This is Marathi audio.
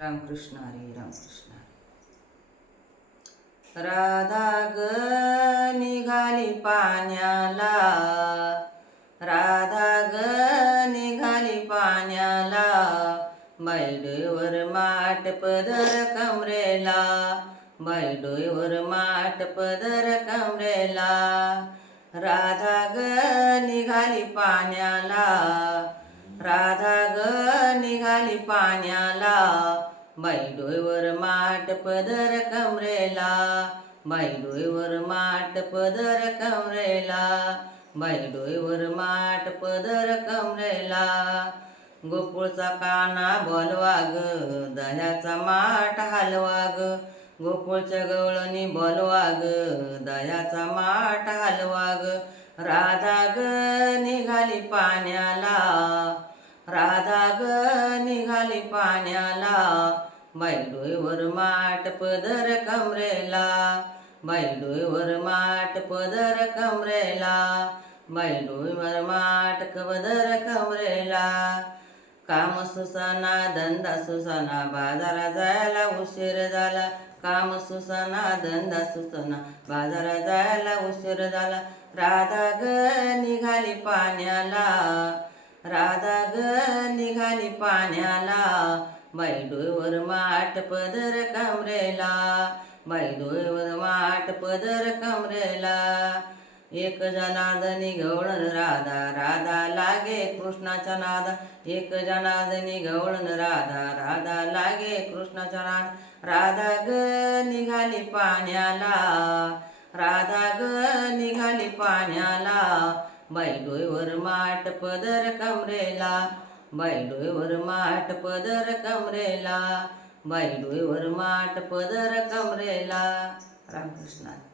रामकृष्ण हरी रामकृष्ण हरी. राधा ग निघाली पाण्याला. राधा ग निघाली पाण्याला. बैलडोईवर माट पदर कमरेला. बैलडोईवर माट पदर कमरेला. राधा ग निघाली पाण्या ग निघाली पाण्याला. बाई माट पदर कमरेला. बाई माट पदर कमरेला. बाई माट पदर कमरेला. गोकुळचा काना बोलवा ग दह्याचा माठ हलवा ग गोकुळच्या गवळणी बोलवा ग दह्याचा माठ हलवा ग राधा ग निघाली पाण्याला. राधा ग निघाली पाण्याला. बैलडोईवर माट पदर कमरेला. बैलडोईवर माट पदर कमरेला. बैलडोईवर माट पदर कमरेला. काम सुसाना धंदा सुसाना बाजारा जायला उशीर झाला. काम सुसाना धंदा सुसाना बाजारा जायला उशीर झाला. राधा ग निघाली पाण्याला. राधा ग आली पाण्याला बैडूवर माठ पदर कमरेला बैडूवर माट माठ पदर कमरेला. एक जनादनी गवळण राधा राधा लागे कृष्णाचा नाद. एक जनादनी गवळण राधा राधा लागे कृष्णाचा नाद. राधा ग निघाली पाण्याला राधा ग निघाली पाण्याला बाई माट माठ पदर कमरेला. बाई डोईवर माठ पदर कमरेला बाई माट माठ पदर कमरेला. रामकृष्ण.